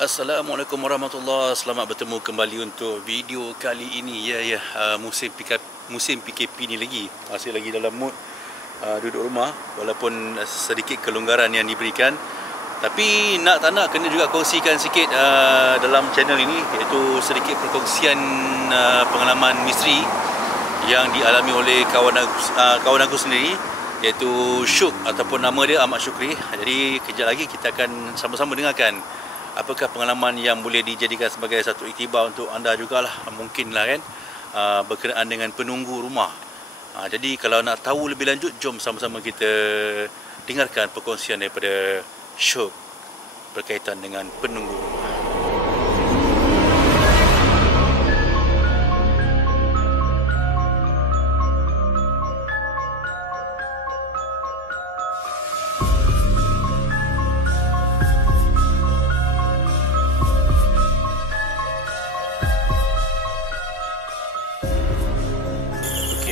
Assalamualaikum warahmatullahi. Selamat bertemu kembali untuk video kali ini. Musim PKP ni lagi. Masih lagi dalam mood duduk rumah walaupun sedikit kelonggaran yang diberikan. Tapi tak nak kena juga kongsikan sikit dalam channel ini, iaitu sedikit perkongsian pengalaman misteri yang dialami oleh kawan aku sendiri, iaitu Syuk, ataupun nama dia Ahmad Syukri. Jadi kejap lagi kita akan sama-sama dengarkan apakah pengalaman yang boleh dijadikan sebagai satu iktibar untuk anda jugalah, mungkinlah kan, berkenaan dengan penunggu rumah. Jadi kalau nak tahu lebih lanjut, jom sama-sama kita dengarkan perkongsian daripada Syuk berkaitan dengan penunggu rumah.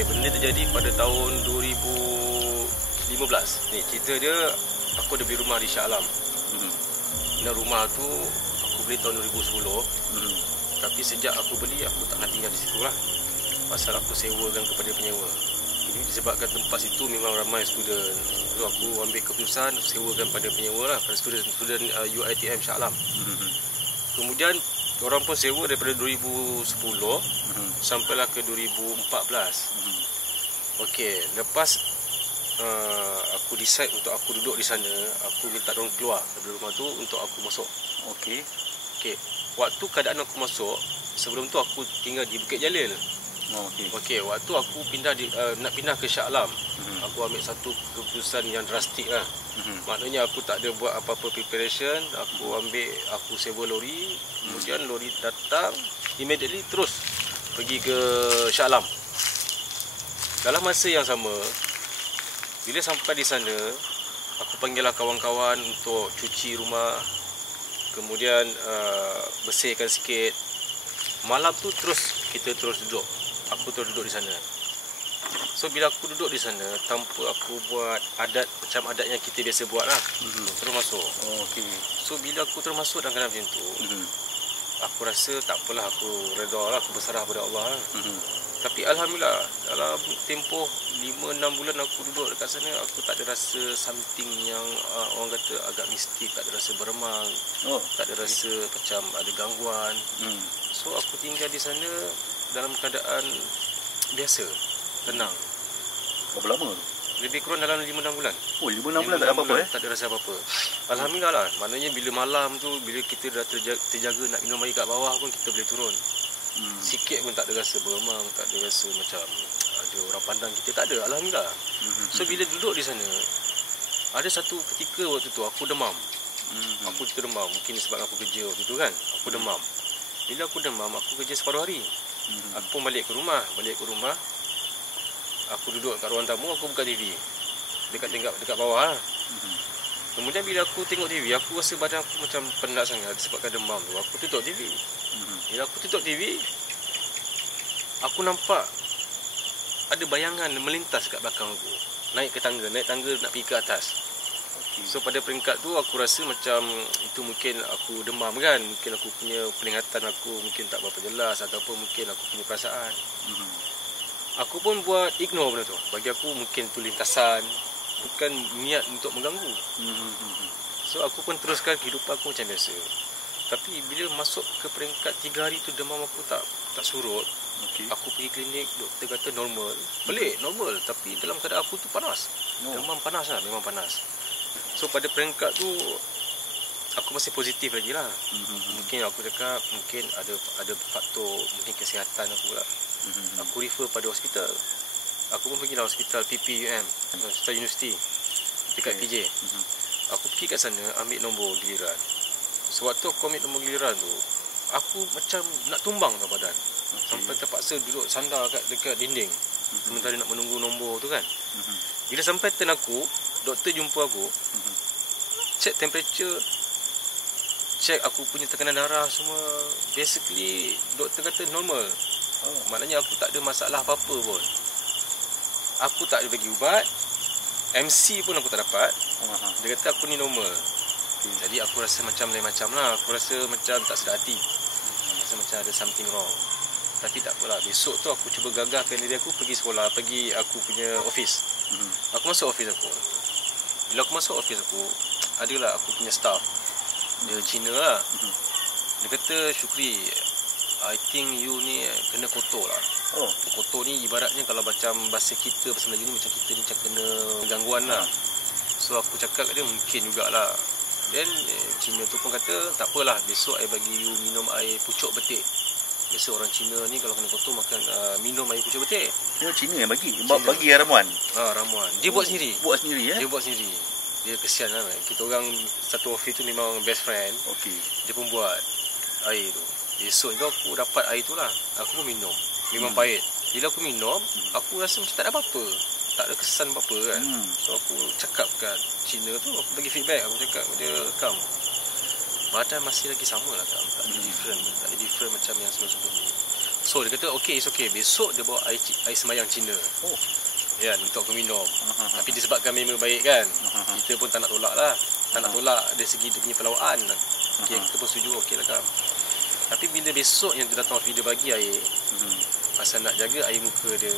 Benda terjadi pada tahun 2015. Ni cerita dia, aku ada beli rumah di Shah Alam. Dan rumah tu aku beli tahun 2010. Tapi sejak aku beli, aku tak nak tinggal di situ lah. Pasal aku sewakan kepada penyewa. Jadi disebabkan tempat situ memang ramai student, so aku ambil keputusan sewakan pada penyewa lah, pada student UiTM Shah Alam. Kemudian orang pun sewa daripada 2010 sampailah ke 2014. Okey, lepas aku decide untuk aku duduk di sana, aku minta dorang keluar dari rumah tu untuk aku masuk. Okey. Waktu keadaan aku masuk, sebelum tu aku tinggal di Bukit Jalil. Okey, waktu aku nak pindah ke Shah Alam, aku ambil satu keputusan yang drastik lah. Maknanya aku tak ada buat apa-apa preparation, aku sewa lori, kemudian lori datang, immediately terus pergi ke Shah Alam. Dalam masa yang sama, bila sampai di sana, aku panggillah kawan-kawan untuk cuci rumah, kemudian bersihkan sikit. Malam tu kita terus duduk. Aku terus duduk di sana. So bila aku duduk di sana, tanpa aku buat adat macam adat yang kita biasa buat lah, terus masuk. So bila aku terus masuk dalam keadaan macam tu, aku rasa tak apalah, aku redha lah, aku berserah pada Allah lah. Tapi Alhamdulillah, dalam tempoh 5-6 bulan aku duduk dekat sana, aku tak ada rasa something yang orang kata agak mistik, tak ada rasa beremang, tak ada rasa macam ada gangguan. So aku tinggal di sana dalam keadaan biasa, tenang. Berapa lama tu? Lebih kurang dalam 5-6 bulan. 5-6 bulan tak ada apa-apa Tak ada rasa apa-apa. Alhamdulillah lah. Maknanya bila malam tu, bila kita dah terjaga nak minum air kat bawah pun, kita boleh turun. Sikit pun tak ada rasa beremang, tak ada rasa macam ada orang pandang kita, tak ada. Alhamdulillah. So bila duduk di sana, ada satu ketika waktu tu aku demam. Aku demam, mungkin sebab aku kerja waktu tu kan. Aku demam. Bila aku demam, aku kerja separuh hari. Aku pun balik ke rumah. Aku duduk kat ruang tamu, aku buka TV dekat bawah lah. Kemudian bila aku tengok TV, aku rasa badan aku macam penat sangat disebabkan demam tu. Aku tutup TV. Bila aku tutup TV, aku nampak ada bayangan melintas kat belakang aku. Naik tangga nak pergi ke atas. So pada peringkat tu aku rasa macam itu mungkin aku demam kan. Mungkin aku punya penglihatan aku mungkin tak berapa jelas, ataupun mungkin aku punya perasaan. Aku pun buat ignore benda tu. Bagi aku mungkin tu lintasan, bukan niat untuk mengganggu. So aku pun teruskan kehidupan aku macam biasa. Tapi bila masuk ke peringkat 3 hari tu, demam aku tak surut. Aku pergi klinik, doktor kata normal. Pelik, normal. Tapi dalam keadaan aku tu panas. Demam panas lah, memang panas. So pada peringkat tu, aku masih positif lagi lah. Mungkin aku cakap, mungkin ada faktor, mungkin kesihatan aku lah. Aku refer pada hospital. Aku pun pergi lah hospital PPUM, Hospital Universiti dekat PJ. Aku pergi kat sana ambil nombor giliran. Sewaktu aku ambil nombor giliran tu, aku macam nak tumbang tau badan. Sampai terpaksa duduk sandar dekat dinding. Sementara nak menunggu nombor tu kan. Bila sampai turn aku, doktor jumpa aku, check temperature, check aku punya tekanan darah semua. Basically doktor kata normal. Maknanya aku tak ada masalah apa-apa pun. Aku tak ada bagi ubat, MC pun aku tak dapat. Dia kata aku ni normal. Jadi aku rasa macam lain macam lah. Aku rasa macam tak sedar hati. Rasa macam ada something wrong. Tapi tak apalah. Besok tu aku cuba gagahkan diri aku pergi sekolah, pergi aku punya office. Aku masuk office aku. Bila aku masuk office aku, adalah aku punya staff. Dia Cina lah. Dia kata, Syukri, I think you ni kena kotor lah. Kotor ni ibaratnya kalau macam bahasa kita, bahasa Melayu ni macam kita ni macam kena gangguan lah. So aku cakap kat dia, mungkin jugalah. Then Cina tu pun kata, tak apalah, besok I bagi you minum air pucuk betik. Biasa orang Cina ni kalau kena kotor makan minum air pucuk betik. Dia Cina yang bagi? Bagi ramuan? Ramuan. Dia buat sendiri. Buat sendiri ya? Dia buat sendiri. Dia kesian lah. Kita orang satu office tu memang best friend. Okey. Dia pun buat air tu. Esok tu aku dapat air tu lah. Aku pun minum. Memang pahit. Bila aku minum, aku rasa macam tak ada apa-apa. Tak ada kesan apa-apa kan. So aku cakap kat Cina tu, aku bagi feedback. Aku cakap dia, Kam, badan masih lagi sama lah Kam. Tak ada different. Tak ada different macam yang sebelum-sebelum ni. So dia kata, okay, it's okay. Besok dia bawa air semayang Cina. Ya, untuk aku minum. Tapi disebabkan member baik kan, kita pun tak nak tolak lah. Tak nak tolak dari segi dia punya pelawaan. Okay, kita pun setuju, okay lah Kam. Tapi bila besok yang dia datang office dia bagi air, pasal nak jaga air muka dia,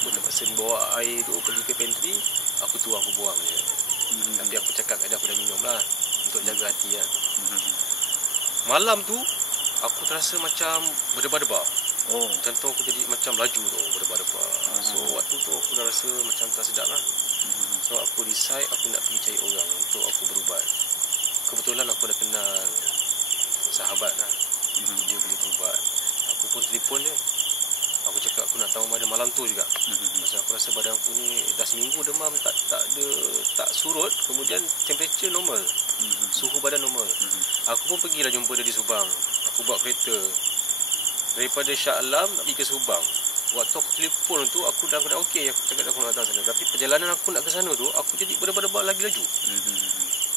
aku terpaksa bawa air tu pergi ke pantry, aku tuang, aku buang je. Tapi aku cakap kat dia aku dah minum lah, untuk jaga hati lah. Malam tu aku terasa macam berdebar-debar. Jantung aku jadi macam laju tu, berdebar-debar. So waktu tu aku dah rasa macam tak sedap lah. So aku decide aku nak pergi cari orang untuk aku berubat. Kebetulan aku dah kenal sahabat lah, dia boleh berubat. Aku pun telefon dia. Aku cakap aku nak tahu mana malam tu juga. Pasal aku rasa badan aku ni dah seminggu demam, tak surut. Kemudian temperature normal, suhu badan normal. Aku pun pergilah jumpa dia di Subang. Aku bawa kereta daripada Shah Alam nak pergi ke Subang. Waktu aku telefon tu, aku dah okey. Aku cakap aku nak datang sana. Tapi perjalanan aku nak ke sana tu, aku jadi berdebar-debar lagi laju.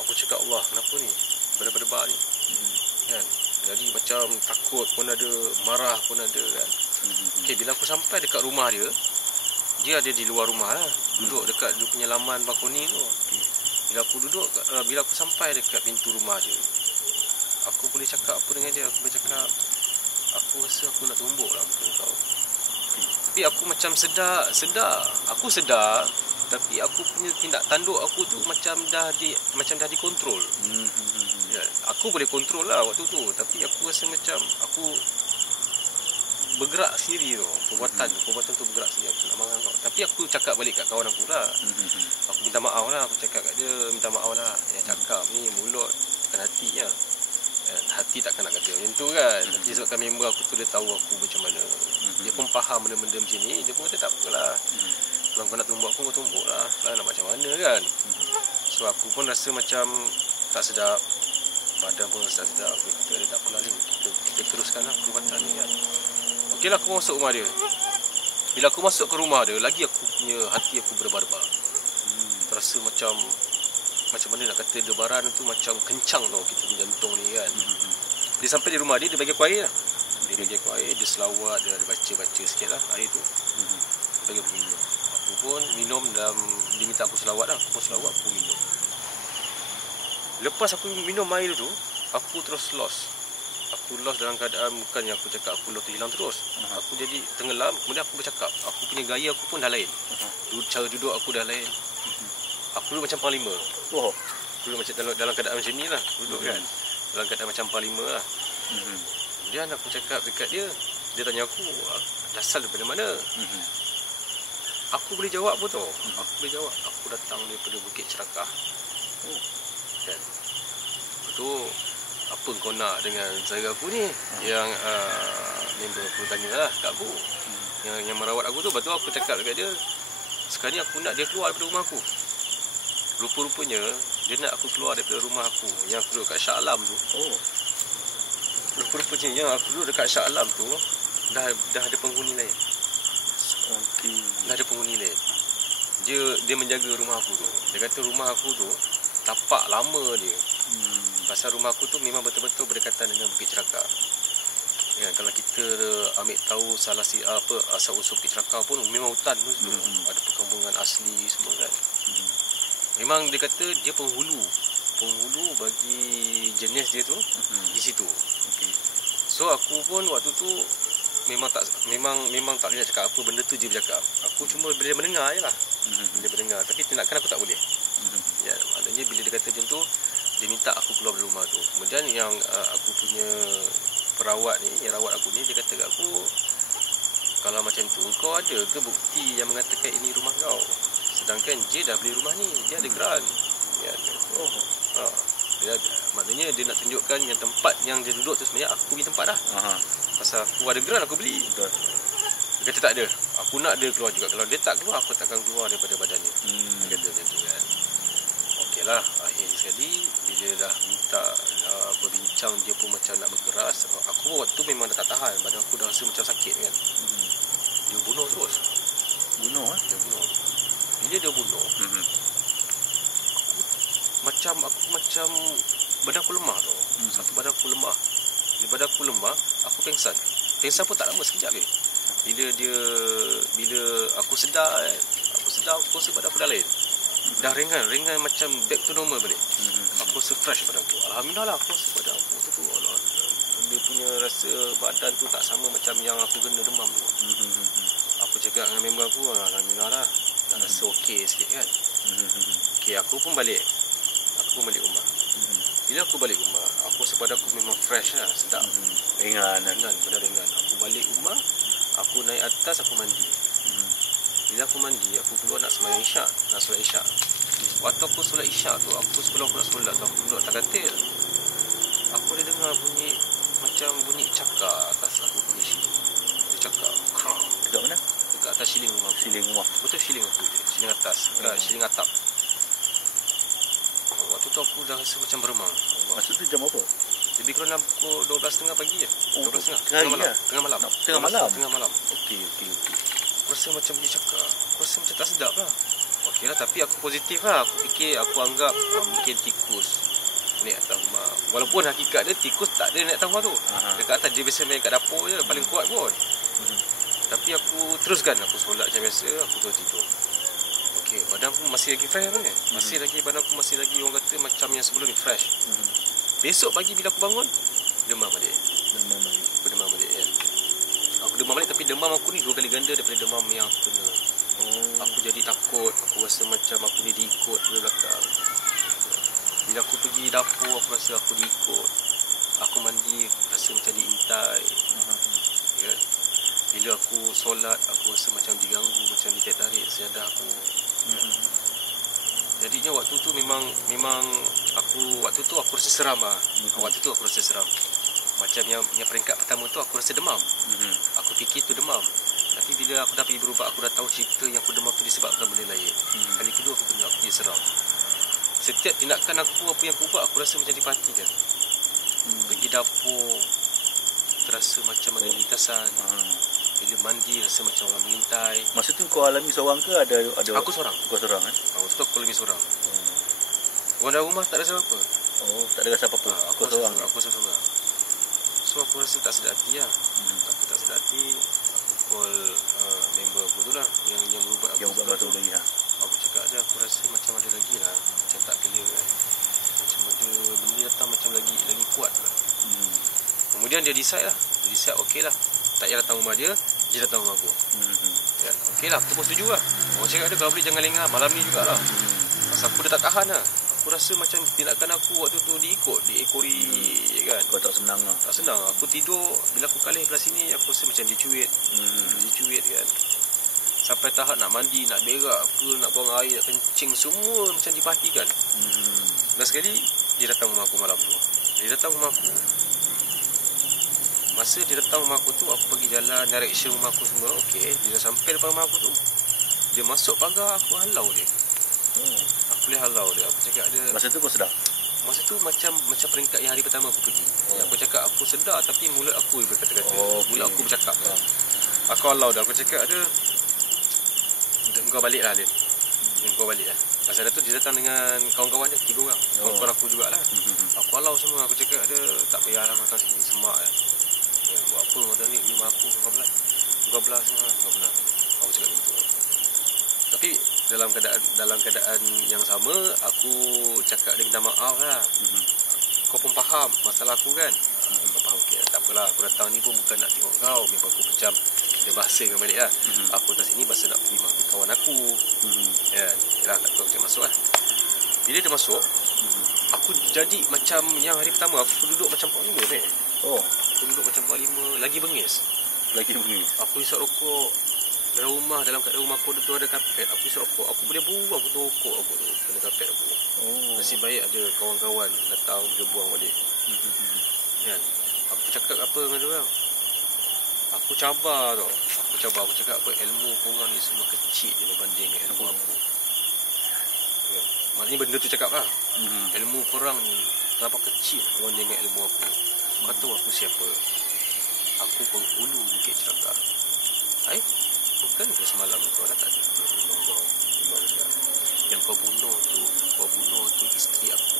Aku cakap, Allah, kenapa ni? Berdebar-debar ni. Kan? Jadi macam takut pun ada, marah pun ada kan. Okey, bila aku sampai dekat rumah dia, dia ada di luar rumah lah. Duduk dekat dia punya laman balkoni tu. Bila aku duduk, bila aku sampai dekat pintu rumah dia, aku boleh cakap apa dengan dia. Aku boleh cakap, aku rasa aku nak tumbuk lah muka kau. Tapi aku macam sedar. Aku sedar, tapi aku punya tindak tanduk aku tu macam dah dikontrol. Ya, aku boleh kontrol lah waktu tu, tapi aku rasa macam aku bergerak sendiri tu. Perbuatan tu bergerak sendiri. Aku nak marah kau, tapi aku cakap balik kat kawan aku lah. Aku minta maaf lah. Aku cakap kat dia, minta maaf lah. Yang cakap ni mulut, bukan hati lah. Hati takkan nak kata macam tu kan. Tapi sebabkan member aku tu, dia tahu aku macam mana. Dia pun faham benda-benda macam ni. Dia pun kata tak apalah, kalau kau nak tumbuk aku, kau tumbuk lah. Nak macam mana kan. So aku pun rasa macam tak sedap. Badan pun rasa tak sedap. Aku kata dia tak apalah ni, kita teruskan lah perubatan ni kan. Okey lah, aku masuk rumah dia. Bila aku masuk ke rumah dia, lagi aku punya hati aku berdebar-debar. Terasa macam mana nak kata, debaran tu macam kencang tau kita punya jantung ni kan. Dia sampai di rumah dia bagi aku air lah. Dia bagi aku air, dia selawat, dia ada baca-baca sikit lah air tu. Bagi aku minum. Aku pun minum dalam, dia minta aku selawat lah. Aku pun selawat, aku minum. Lepas aku minum air tu, aku terus lost. Aku lost dalam keadaan, bukannya aku cakap aku lost tu hilang terus. Aku jadi tenggelam, kemudian aku bercakap. Aku punya gaya aku pun dah lain. Cara duduk aku dah lain. Aku duduk macam panglima. Duduk macam dalam keadaan macam ni lah. Duduk kan, dalam keadaan macam panglima lah. Kemudian aku cakap dekat dia. Dia tanya aku, asal daripada mana? Aku boleh jawab pun tau. Aku boleh jawab, aku datang daripada Bukit Cerakah. Kan? Tu apa kau nak dengan saudara aku ni? Yang member aku tanya lah kat aku. Yang merawat aku tu. Lepas tu aku cakap dekat dia, sekarang ni aku nak dia keluar daripada rumah aku. Rupa-rupanya dia nak aku keluar daripada rumah aku yang aku duduk kat Shah Alam tu. Rupa-rupanya yang aku duduk dekat Shah Alam tu dah ada penghuni lain. Dah ada penghuni lain. Dia menjaga rumah aku tu. Dia kata rumah aku tu tapak lama dia. Pasal rumah aku tu memang betul-betul berdekatan dengan Bukit Cerakah. Ya, kalau kita ambil tahu asal usul Bukit Cerakah pun memang hutan tu. Ada perkampungan asli semua kan. Memang dia kata dia penghulu penghulu bagi jenis dia tu di situ. Okey. So aku pun waktu tu memang tak boleh nak cakap apa, benda tu je bercakap. Aku cuma boleh mendengar je lah. Boleh mendengar, tapi tindakan aku tak boleh. Ya, maknanya bila dia kata macam tu, dia minta aku keluar dari rumah tu. Kemudian yang aku punya perawat ni, yang rawat aku ni, dia kata kat aku, kalau macam tu, kau ada ke bukti yang mengatakan ini rumah kau? Sedangkan dia dah beli rumah ni, dia ada grant. Ya, maknanya dia nak tunjukkan yang tempat yang dia duduk tu sebenarnya aku punya tempat dah. Pasal aku ada grant, aku beli. Betul. Dia kata tak ada. Aku nak dia keluar juga. Kalau dia tak keluar, aku takkan keluar daripada badannya. Dia kata macam tu kan. Okeylah, akhir sekali bila dah minta berbincang, dia pun macam nak berkeras. Aku waktu tu memang dah tak tahan. Badan aku dah rasa macam sakit kan. Dia bunuh terus. Bunuh Dia bunuh. Bila dia bunuh, aku macam badan aku lemah tau. Satu badan aku lemah. Bila badan aku lemah, aku pengsan. Pengsan pun tak lama, sekejap je. Bila aku sedar aku rasa badan aku dah lain. Dah ringan macam back to normal balik. Aku rasa fresh badan aku. Alhamdulillah lah, aku rasa badan aku tu dia punya rasa badan tu tak sama macam yang aku kena demam tu. Aku cakap dengan member aku, alhamdulillah lah, dah rasa okey sikit kan. Okey, aku pun balik rumah. Bila aku balik rumah, aku rasa badan aku memang fresh lah, sedap. Ringan. Benar ringan. Aku balik rumah, aku naik atas, aku mandi. Bila aku mandi, aku keluar nak solat isyak. Waktu aku solat isyak tu, sebelum aku nak solat tu, aku duduk atas katil. Aku ada dengar bunyi cakar atas aku punya shilling. Dia cakar, krong. Dekat mana? Dekat atas shilling rumah aku. Shilling rumah. Betul shilling aku je. Shilling atas, dekat shilling atap. Waktu tu aku dah rasa macam beremang. Maksud tu jam apa? Lebih kurang dalam pukul 12.30 pagi je. 12.30. Tengah malam. Okey. Aku rasa macam dia cakap. Aku rasa macam tak sedap lah. Okey lah, tapi aku positif lah. Aku anggap mungkin tikus naik atas rumah. Walaupun hakikat dia tikus tak ada naik atas rumah tu. Dekat atas dia biasa main kat dapur je, paling kuat pun. Tapi aku teruskan, aku solat macam biasa, aku terus tidur. Okey, badan aku masih lagi fresh kan? Badan aku masih lagi orang kata macam yang sebelum ni fresh. Besok pagi bila aku bangun, demam balik. Aku demam balik ya. Aku demam balik, tapi demam aku ni 2 kali ganda daripada demam yang aku kena. Aku jadi takut, aku rasa macam aku ni diikut dari belakang. Bila aku pergi dapur, aku rasa aku diikut. Aku mandi, aku rasa macam diintai. Ya. Bila aku solat, aku rasa macam diganggu, macam ditarik sejadah aku. Jadinya waktu tu memang aku rasa seram lah. Waktu tu aku rasa seram. Macam yang peringkat pertama tu aku rasa demam. Aku fikir tu demam. Tapi bila aku dah pergi berubat, aku dah tahu cerita yang aku demam tu disebabkan benda lain. Kali kedua aku jadi seram. Setiap tindakan aku, apa yang aku buat, aku rasa macam diperhatikan. Pergi dapur, terasa macam ada lintasan. Bila mandi, rasa macam orang mengintai. Masa tu kau alami seorang ke ada? Aku seorang. Kau seorang Waktu tu aku alami seorang. Orang dalam rumah tak rasa apa. Tak ada rasa apa-apa. Aku seorang. So aku rasa tak sedap hati lah. Aku tak sedap hati. Aku call member aku tu lah, yang berubat aku. Yang berubat tu lagi lah. Aku cakap dia, aku rasa macam ada lagi lah. Macam tak clear kan. Macam ada benda datang macam lagi kuat lah. Kemudian dia decide lah. Dia decide okey lah, tak payah datang rumah dia datang rumah aku. Ya, okey lah, aku pun setuju lah. Orang cakap dia, kalau boleh jangan lengah malam ni jugalah. Pasal aku dah tak tahan lah. Aku rasa macam tindakan aku waktu tu diekori kan. Kau tak senang lah. Tak senang. Aku tidur, bila aku kalih belah sini, aku rasa macam dicuit. Dicuit kan. Sampai tahap nak mandi, nak berak ke, nak buang air, nak kencing, semua macam diperhatikan. Last sekali, dia datang rumah aku malam tu. Masa dia datang rumah aku tu, aku pergi jalan, direction rumah aku semua. Okey, dia dah sampai depan rumah aku tu. Dia masuk pagar, aku halau dia. Aku boleh halau dia. Aku cakap dia. Masa tu kau sedar? Masa tu macam peringkat yang hari pertama aku pergi. Aku cakap aku sedar, tapi mulut aku berkata-kata. Mulut aku bercakap. Aku halau dia. Aku cakap dia, kau balik lah Lin. Kau balik lah. Pasal tu dia datang dengan kawan-kawan dia, 3 orang. Kawan-kawan aku jugalah. Aku halau semua. Aku cakap dia, tak payahlah makan sini, semak kan. Ya, buat apa orang ni, rumah aku kau belah semua. Aku cakap begitu. Tapi dalam keadaan yang sama, aku cakap dia minta maaf lah. Kau pun faham masalah aku kan? Kau faham, okey, tak apalah, aku datang ni pun bukan nak tengok kau. Memang aku macam dia bahasa dengan balik lah. Aku datang sini bahasa nak pergi mahu kawan aku. Ya, yalah, tak tahu macam masuk lah. Bila dia masuk, aku jadi macam yang hari pertama aku duduk macam Panglima ni. Aku duduk macam Panglima, lagi bengis. Aku isap rokok dalam rumah, dalam keadaan rumah aku tu ada kapet. Aku isap rokok, aku boleh buang aku rokok aku tu pada kapet aku. Nasib baik ada kawan-kawan datang dia buang balik. Kan? Aku cakap apa dengan dia orang? Aku cabar tau. Aku cakap apa, ilmu korang ni semua kecil je berbanding dengan ilmu aku. Ya. Maknanya benda tu cakap lah. Ilmu korang ni terlalu kecil berbanding dengan ilmu aku. Kau tahu aku siapa? Aku penghulu Bukit Ceragah. Bukan ke semalam kau datang ni? Memang juga. Yang kau bunuh tu isteri aku.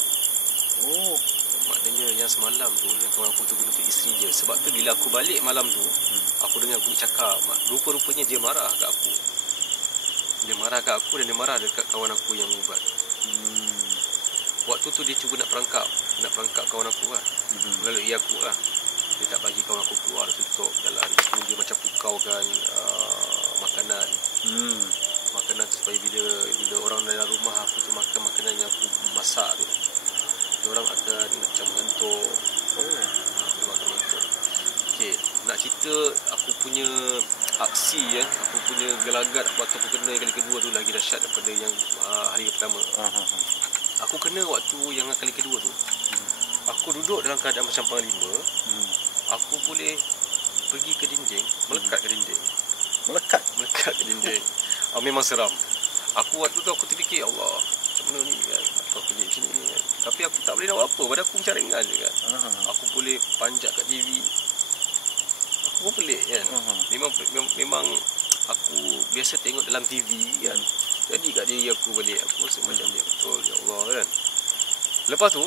Maknanya yang semalam tu, yang kawan aku tu bunuh tu isteri dia. Sebab tu bila aku balik malam tu, aku dengar bunyi cakap. Rupa-rupanya dia marah kat aku. Dia marah kat aku dan dia marah dekat kawan aku yang mengubat. Waktu tu dia cuba nak perangkap kawan aku lah. Melalui aku lah. Dia tak bagi kawan aku keluar, tutup jalan. Dia macam pukaukan makanan. Makanan tu supaya bila orang dalam rumah aku tu makan makanan yang aku masak tu, dia orang akan macam mengantuk. Makan mengantuk. Okey, nak cerita aku punya aksi aku punya gelagat waktu aku kena kali kedua tu lagi dahsyat daripada yang hari pertama. Aku kena waktu yang kali kedua tu. Aku duduk dalam keadaan macam Panglima. Aku boleh pergi ke dinding, melekat ke dinding. Melekat ke dinding. Memang seram. Aku waktu tu aku terfikir, Allah, macam mana ni kan? Aku pergi macam ni kan? Tapi aku tak boleh nak buat apa. Pada aku macam ringan je kan. Aku boleh panjat kat TV. Aku pun pelik kan. Memang aku biasa tengok dalam TV kan. Jadi kat diri aku balik, aku rasa macam dia betul, ya Allah kan. Lepas tu,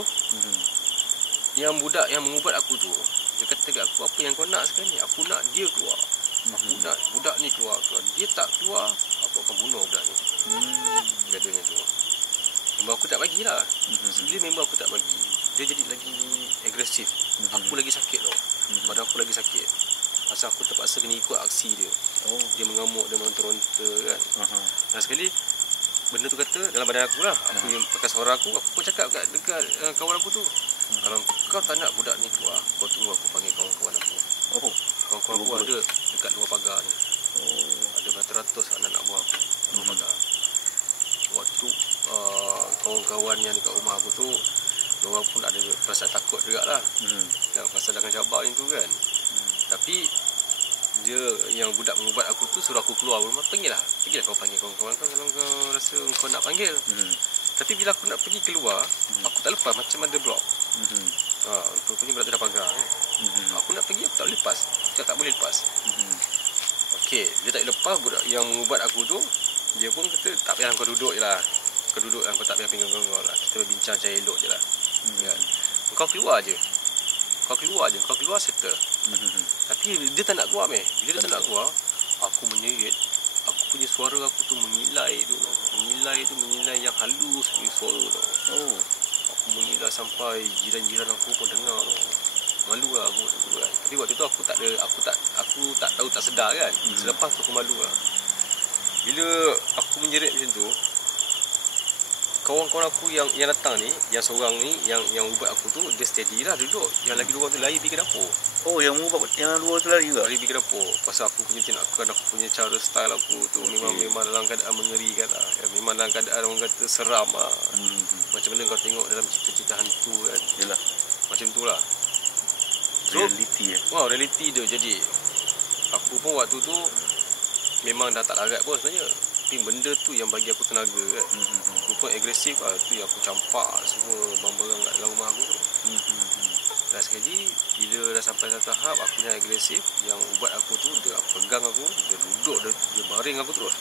yang budak yang mengubat aku tu, dia kata kat aku, apa yang kau nak sekarang ni? Aku nak dia keluar. Aku nak budak ni keluar. Dia tak keluar, aku akan bunuh budak ni. Gaduhnya tu. Memang aku tak bagilah. Bila memang aku tak bagi, dia jadi lagi agresif. Aku lagi sakit tau. Badan aku lagi sakit. Pasal aku terpaksa kena ikut aksi dia. Dia mengamuk, dia meronta-ronta kan. Dan sekali benda tu kata dalam badan aku lah. Aku yang pakai suara aku pun cakap dekat kawan aku tu. Kalau kau tak nak budak ni keluar, kau tunggu aku panggil kawan-kawan aku. Kawan-kawan aku ada dekat luar pagar ni. Ada beratus-ratus anak-anak buah aku luar pagar. Waktu kawan-kawan yang dekat rumah aku tu, diorang pun ada perasaan takut juga lah. Pasal dengan cabar ni tu kan. Tapi dia yang budak mengubat aku tu suruh aku keluar rumah. Pergilah kau panggil kawan-kawan kau kalau kau rasa kau nak panggil. Tapi bila aku nak pergi keluar, aku tak lepas, macam ada blok. Rupanya budak tu dah pagar kan. Aku nak pergi, aku tak boleh lepas. Aku tak boleh lepas. Okey, dia tak boleh lepas. Budak yang mengubat aku tu, dia pun kata, tak payah kau duduk je lah. Kau duduk lah, kau tak payah pinggang kau lah. Kita berbincang macam elok je lah. Kau keluar je. Kau keluar settle. Tapi dia tak nak keluar meh. Bila dia tak nak keluar, aku menyerit. Aku punya suara aku tu mengilai yang halus punya suara tu. Aku mengilai sampai jiran-jiran aku pun dengar tu. Malu lah aku kan. Tapi waktu tu aku tak tahu, tak sedar kan. Selepas tu aku malu lah. Bila aku menjerit macam tu, kawan-kawan aku yang datang ni, yang seorang ni, yang ubat aku tu, dia steady lah duduk. Yang lagi dua tu lari pergi ke dapur. Yang ubat yang dua tu lari juga? Lari pergi ke dapur. Pasal aku punya tindakan, aku punya cara style aku tu memang dalam keadaan mengerikan lah. Memang dalam keadaan orang kata seram lah. Macam mana kau tengok dalam cerita-cerita hantu kan. Yelah. Macam tu lah. Reality reality dia. Jadi aku pun waktu tu memang dah tak larat pun sebenarnya. Tapi benda tu yang bagi aku tenaga kan. Aku pun agresif lah. Tu yang aku campak semua barang-barang kat dalam rumah aku tu. Dan sekali bila dah sampai satu tahap aku yang agresif, yang ubat aku tu dia pegang aku, dia duduk, dia baring aku terus.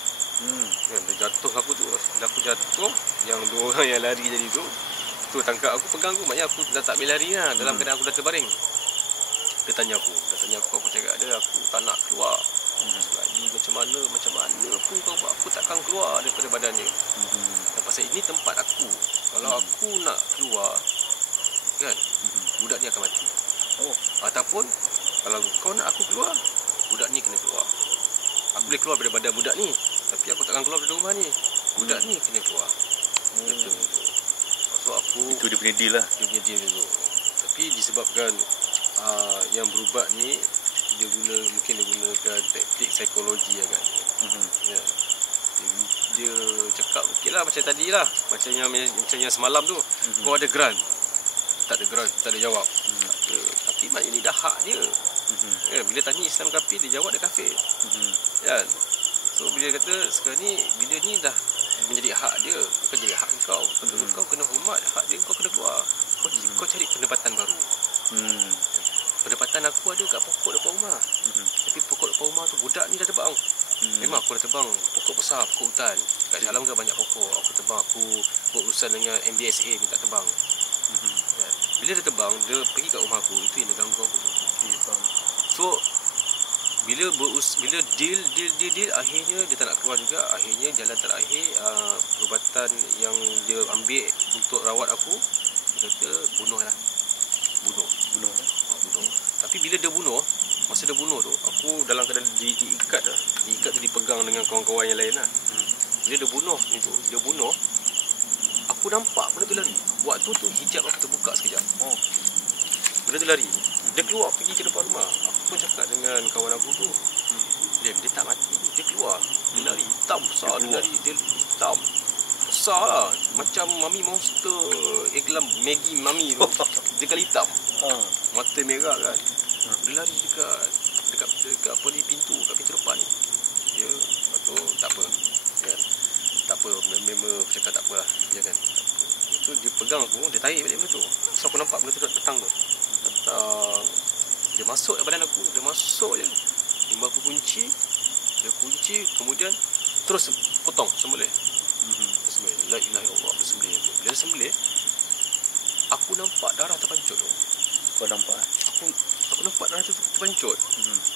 Dia jatuh aku terus. Bila aku jatuh, yang dua orang yang lari jadi tu tangkap aku, pegang aku. Maknanya aku dah tak boleh lari lah. Dalam keadaan aku dah terbaring. Dia tanya aku, aku cakap dia, aku tak nak keluar. Sekali macam mana pun kau buat, aku takkan keluar daripada badannya. Dan pasal ini tempat aku. Kalau aku nak keluar, kan, budak ni akan mati. Ataupun kalau kau nak aku keluar, budak ni kena keluar. Aku boleh keluar daripada badan budak ni, tapi aku takkan keluar dari rumah ni. Budak ni kena keluar. Betul. So aku, Itu dia punya deal lah. dia punya deal dulu. Tapi disebabkan yang berubat ni mungkin dia gunakan taktik psikologi kan. Ya. Dia cakap okeylah macam tadi lah, macam yang semalam tu. Kau ada grant. Tak ada grant, tak ada jawab. Tak ada. Tapi maknanya ni dah hak dia. Ya, bila tanya Islam kafir, dia jawab dia kafir. Kan? So bila dia kata sekarang ni, bila ni dah menjadi hak dia, bukan jadi hak kau. Kau kena hormat hak dia, kau kena keluar. Kau cari pendapatan baru. Pendapatan aku ada kat pokok depan rumah. Tapi pokok depan rumah tu budak ni dah tebang. Memang aku dah tebang pokok besar, pokok hutan. Kat Shah Alam kan banyak pokok. Aku tebang, aku berurusan dengan MBSA minta tebang. Bila dia tebang, dia pergi kat rumah aku, itu yang dia ganggu aku tu. So bila deal, akhirnya dia tak nak keluar juga. Akhirnya jalan terakhir, perubatan yang dia ambil untuk rawat aku, dia kata bunuh. Tapi bila dia bunuh, masa dia bunuh tu, aku dalam keadaan diikat tu, dipegang dengan kawan-kawan yang lain lah. Bila dia bunuh, aku nampak benda tu lari. Waktu tu hijab aku terbuka sekejap. Benda tu lari. Dia keluar pergi ke depan rumah. Aku pun cakap dengan kawan aku tu, dia tak mati, dia keluar. Dia lari hitam besar, dia hitam besar lah, macam Mami Monster iklan Maggi Mami tu. Dia kali hitam, mata merah kan. Dia lari dekat apa ni, pintu depan ni. Dia lepas tu tak apa kan? Tak apa, member aku cakap tak apa lah, ya kan. Itu dia pegang aku, dia tarik balik benda tu. So aku nampak benda tu datang dia masuk ke badan aku, dia masuk je. Member aku kunci, kemudian terus potong, sembelih. La ilaha illallah, sembelih. Bila sembelih, aku nampak darah terpancut tu. Kau nampak? Aku nampak darah tu terpancut.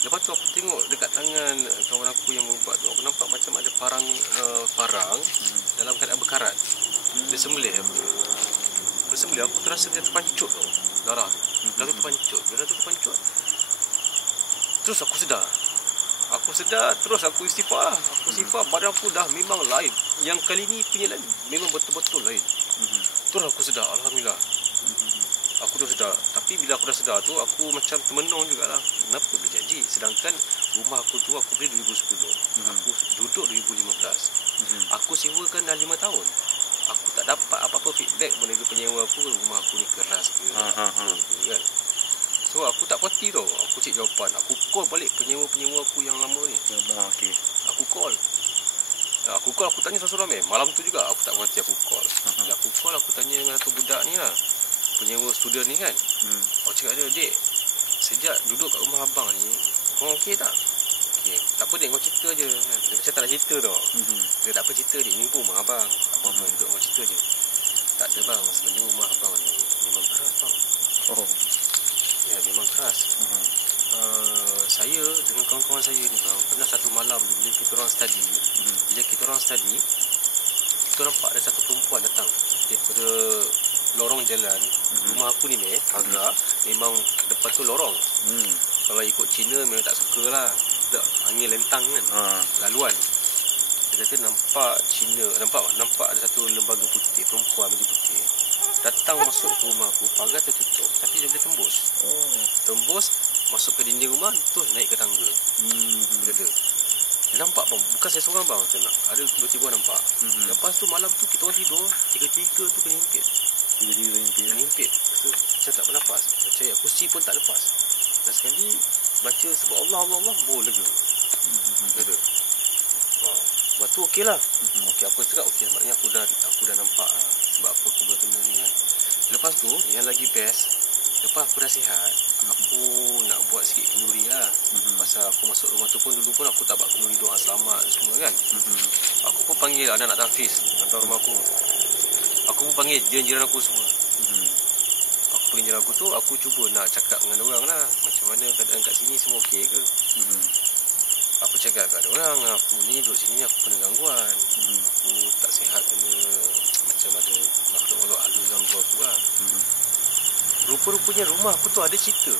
Lepas tu aku tengok dekat tangan kawan aku yang berubat tu, aku nampak macam ada parang dalam keadaan berkarat. Dia sembelih aku. Dia sembelih, aku terasa dia terpancut tu, darah tu. Darah tu terpancut. Terus aku sedar, terus aku istighfar lah. Badan aku dah memang lain. Yang kali ni punya lain, memang betul-betul lain. Terus aku sedar, alhamdulillah. Aku dah sedar. Tapi bila aku dah sedar tu, aku macam termenung jugalah. Kenapa boleh janji? Sedangkan rumah aku tu aku beli 2010. Aku duduk 2015. Aku sewakan dah 5 tahun. Aku tak dapat apa-apa feedback pun dari penyewa aku, rumah aku ni keras ke. Kan? So aku tak puas hati tau. Aku cek jawapan. Aku call balik penyewa-penyewa aku yang lama ni. Okay. Aku call, aku tanya seorang-seorang. Malam tu juga aku tak puas hati, aku call. Bila aku call, aku tanya dengan satu budak ni lah, penyewa student ni kan. Aku cakap dia, "Dek, sejak duduk kat rumah abang ni, kau okey tak?" "Okey." "Tak apa dek, kau cerita je." Dia macam tak nak cerita tau. Dia, "Tak apa cerita dek, ni pun rumah abang. Apa-apa duduk kau cerita je." "Tak ada bang, sebenarnya rumah abang ni memang keras bang." Ya, memang keras. Saya dengan kawan-kawan saya ni bang, pernah satu malam bila kita orang study, kita nampak ada satu perempuan datang daripada lorong jalan. Rumah aku ni agak memang depan tu lorong. Kalau ikut Cina memang tak suka lah, tak, angin lentang kan, laluan. Dia kata nampak ada satu lembaga putih, perempuan baju putih datang masuk ke rumah aku, pagar tertutup tapi dia boleh tembus masuk ke dinding rumah, terus naik ke tangga. Dia nampak bang, bukan saya seorang bang, ada 2-3 orang nampak. Lepas tu malam tu kita orang tidur, tiga-tiga tu kena himpit. Saya tak bernafas, macam kursi pun tak lepas. Dan sekali baca sebab Allah baru lega. Kata lepas tu okey lah. Okey, aku cakap okey, maknanya aku dah nampak lah sebab apa aku berkena ni kan. Lepas tu yang lagi best, lepas aku dah sihat, aku nak buat sikit kenduri lah. Pasal aku masuk rumah tu pun, dulu pun aku tak buat kenduri, doa selamat semua kan. Aku pun panggil anak-anak tahfiz atau rumah aku. Aku pun panggil jiran aku semua. Aku panggil jiran aku tu, aku cuba nak cakap dengan orang lah, macam mana keadaan kat sini, semua okey ke. Aku rumah aku tu ada cerita.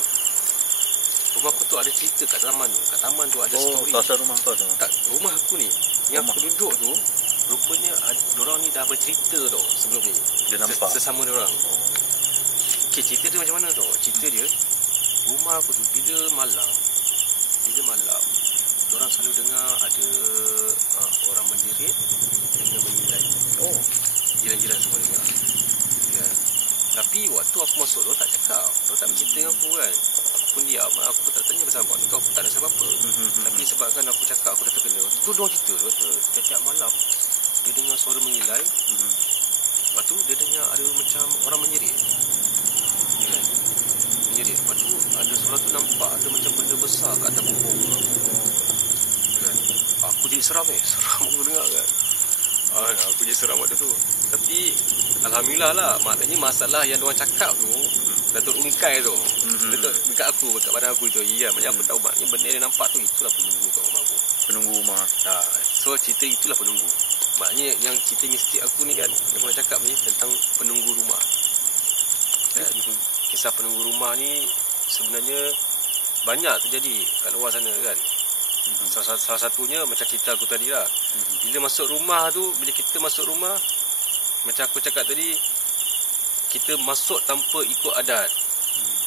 Rumah aku tu ada cerita kat taman tu. Kat taman tu ada story. Kawasan rumah kau tu. Tak, rumah aku ni yang aku duduk tu, rupanya diorang ni dah bercerita tau sebelum ni. Dia nampak sesama diorang. Okey, cerita dia macam mana tau? Cerita dia, rumah aku tu bila malam diorang selalu dengar ada orang menjerit dengan mengilai. Jiran-jiran semua dengar. Ya. Tapi waktu aku masuk, diorang tak cakap, diorang tak bercerita dengan aku kan. Aku pun diam, aku pun tak tanya pasal apa. Kau tak ada sebab apa. Tapi sebabkan aku cakap aku dah terkena. Tu diorang cerita, tiap malam dia dengar suara mengilai. Lepas tu dia dengar ada macam orang menjerit. Ya. Menjerit. Lepas tu ada suara tu nampak ada macam benda besar kat atas pokok. Kan? Aku jadi seram Seram aku dengar kan. Aku jadi seram waktu tu. Tapi alhamdulillah lah. Maknanya masalah yang diorang cakap tu Datuk Ungkai tu dekat aku, dekat badan aku tu. Ya, macam aku tahu maknanya benda yang nampak tu itulah penunggu kat rumah aku. Penunggu rumah. So cerita itulah penunggu. Maknanya yang cerita mistik aku ni kan, yang aku nak cakap ni tentang penunggu rumah. Kisah penunggu rumah ni sebenarnya banyak terjadi kat luar sana kan. Salah satunya macam cerita aku tadi lah. Bila kita masuk rumah, macam aku cakap tadi, kita masuk tanpa ikut adat.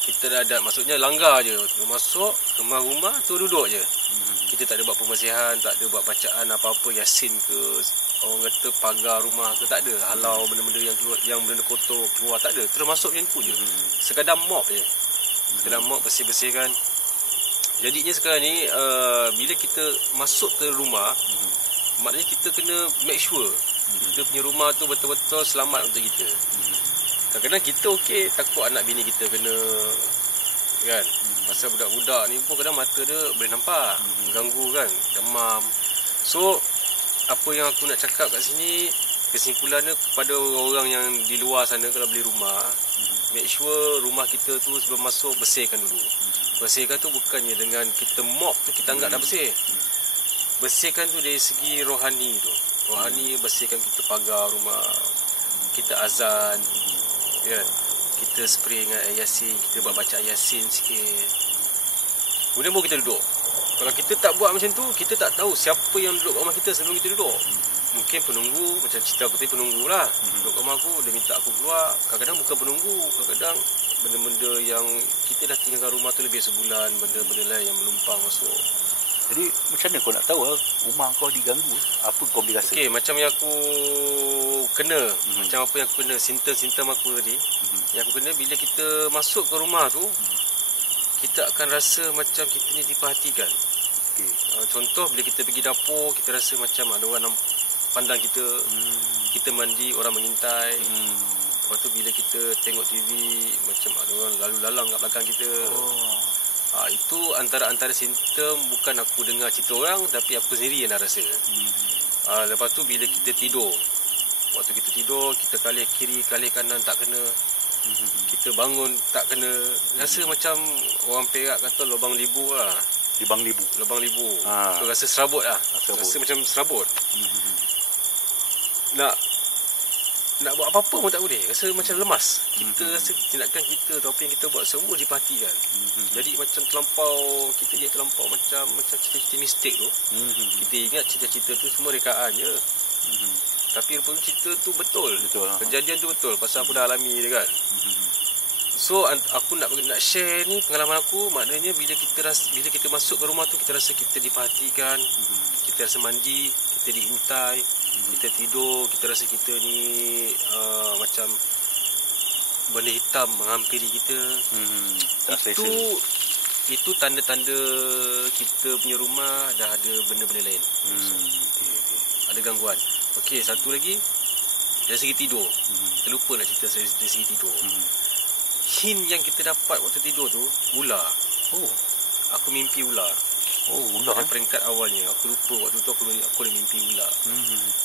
Kita dah adat, maksudnya langgar je. Masuk rumah tu duduk je. Kita tak ada buat pembersihan, tak ada buat bacaan apa-apa, yasin ke, orang kata pagar rumah ke, tak ada. Halau benda-benda yang keluar, yang benda kotor keluar, tak ada. Terus masuk macam tu je. Sekadar mop je. Sekadar mop, bersih-bersihkan. Jadinya sekarang ni bila kita masuk ke rumah, maknanya kita kena make sure kita punya rumah tu betul-betul selamat untuk kita. Kadang-kadang kita okey, takut anak bini kita kena kan. Pasal budak-budak ni pun kadang mata dia boleh nampak, mengganggu kan, demam. So apa yang aku nak cakap kat sini, kesimpulannya kepada orang yang di luar sana kalau beli rumah, make sure rumah kita tu sebelum masuk bersihkan dulu. Bersihkan tu bukannya dengan kita mop tu kita anggap dah bersih. Bersihkan tu dari segi rohani tu. Rohani, bersihkan kita pagar rumah, kita azan, kan? Kita spray dengan air yasin, kita buat baca yasin sikit. Kemudian baru kita duduk. Kalau kita tak buat macam tu, kita tak tahu siapa yang duduk kat rumah kita sebelum kita duduk. Mungkin penunggu, macam cerita aku tadi penunggu lah. Duduk kat rumah aku, dia minta aku keluar. Kadang-kadang bukan penunggu, kadang-kadang benda-benda yang kita dah tinggalkan rumah tu lebih sebulan, benda-benda lain yang menumpang masuk. Jadi macam mana kau nak tahu rumah kau diganggu? Apa kau boleh rasa? Okey, macam yang aku kena, macam apa yang aku kena, simptom aku tadi, yang aku kena bila kita masuk ke rumah tu, kita akan rasa macam kita ni diperhatikan. Okay. Contoh bila kita pergi dapur, kita rasa macam ada orang pandang kita, kita mandi, orang mengintai. Lepas tu bila kita tengok TV, macam ada orang lalu lalang kat belakang kita. Itu antara simptom, bukan aku dengar cerita orang, tapi aku sendiri yang dah rasa. Lepas tu bila kita tidur, waktu kita tidur, kita kalih kiri, kalih kanan tak kena. Kita bangun tak kena. Rasa macam orang Perak kata lubang libu lah. Lubang libu. Tu rasa serabut lah. Rasa macam serabut. Nak buat apa-apa pun tak boleh. Rasa macam lemas. Kita rasa tindakan kita atau apa yang kita buat semua diperhatikan. Jadi macam terlampau macam cerita-cerita mistik tu. Kita ingat cerita-cerita tu semua rekaan je. Tapi rupanya cerita tu betul. Kejadian tu betul. Pasal aku dah alami dia kan. So aku nak share ni pengalaman aku. Maknanya bila kita masuk ke rumah tu, kita rasa kita diperhatikan. Kita rasa mandi, kita diintai, kita tidur, kita rasa kita ni macam benda hitam menghampiri kita. Itu tanda-tanda kita punya rumah dah ada benda-benda lain. Ada gangguan. Okey, satu lagi dari segi tidur. Kita lupa nak cerita dari segi tidur. Hint yang kita dapat waktu tidur tu, ular. Aku mimpi ular. Ular. Peringkat awalnya aku lupa waktu tu aku ada mimpi ular.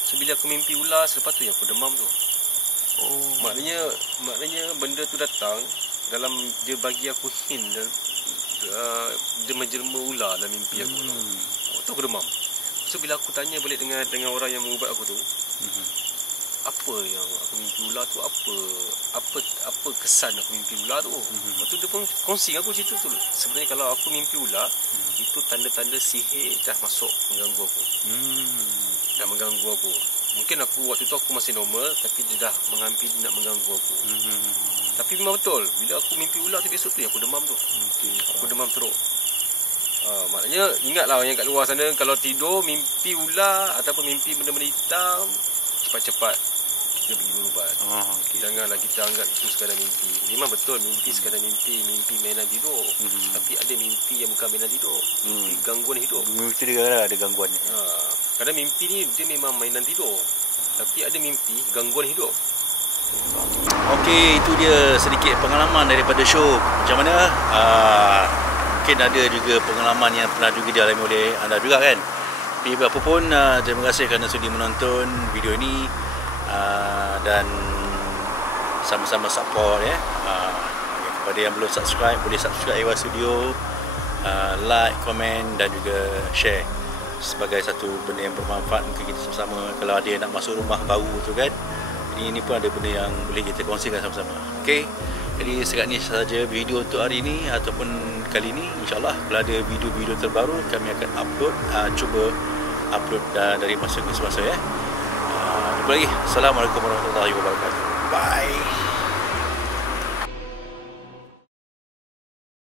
So bila aku mimpi ular, selepas tu yang aku demam tu. Maknanya benda tu datang dalam, dia bagi aku hint dan dia menjelma ular dalam mimpi aku. Waktu aku demam. So bila aku tanya balik dengan orang yang mengubat aku tu, apa yang aku mimpi ular tu, apa kesan aku mimpi ular tu. Lepas tu dia pun kongsi aku cerita tu. Sebenarnya kalau aku mimpi ular, itu tanda-tanda sihir dah masuk mengganggu aku. Dah mengganggu aku. Mungkin aku waktu tu aku masih normal, tapi dia dah mengambil nak mengganggu aku. Tapi memang betul, bila aku mimpi ular tu besok tu aku demam tu. Aku demam teruk. Maknanya ingatlah yang kat luar sana, kalau tidur mimpi ular ataupun mimpi benda-benda hitam, cepat-cepat kita pergi berubat. Janganlah kita anggap itu sekadar mimpi. Memang betul mimpi sekadar mimpi mainan tidur. Tapi ada mimpi yang bukan mainan tidur. Mimpi gangguan hidup. Mimpi dia ada gangguannya. Kadang mimpi ni dia memang mainan tidur. Tapi ada mimpi gangguan hidup. Okey, itu dia sedikit pengalaman daripada show. Macam mana? Mungkin ada juga pengalaman yang pernah juga dialami oleh anda juga kan. Tapi apapun, terima kasih kerana sudi menonton video ini, dan sama-sama support ya. Kepada yang belum subscribe, boleh subscribe Ewa Studio, like, komen dan juga share sebagai satu benda yang bermanfaat mungkin kita sama-sama. Kalau ada yang nak masuk rumah baru tu kan, ini pun ada benda yang boleh kita kongsikan sama-sama. Okey, jadi sekat ni sahaja video untuk hari ini ataupun kali ini. InsyaAllah kalau ada video-video terbaru kami akan upload, cuba upload dari masa ke semasa ya. Jumpa lagi. Assalamualaikum warahmatullahi wabarakatuh. Bye.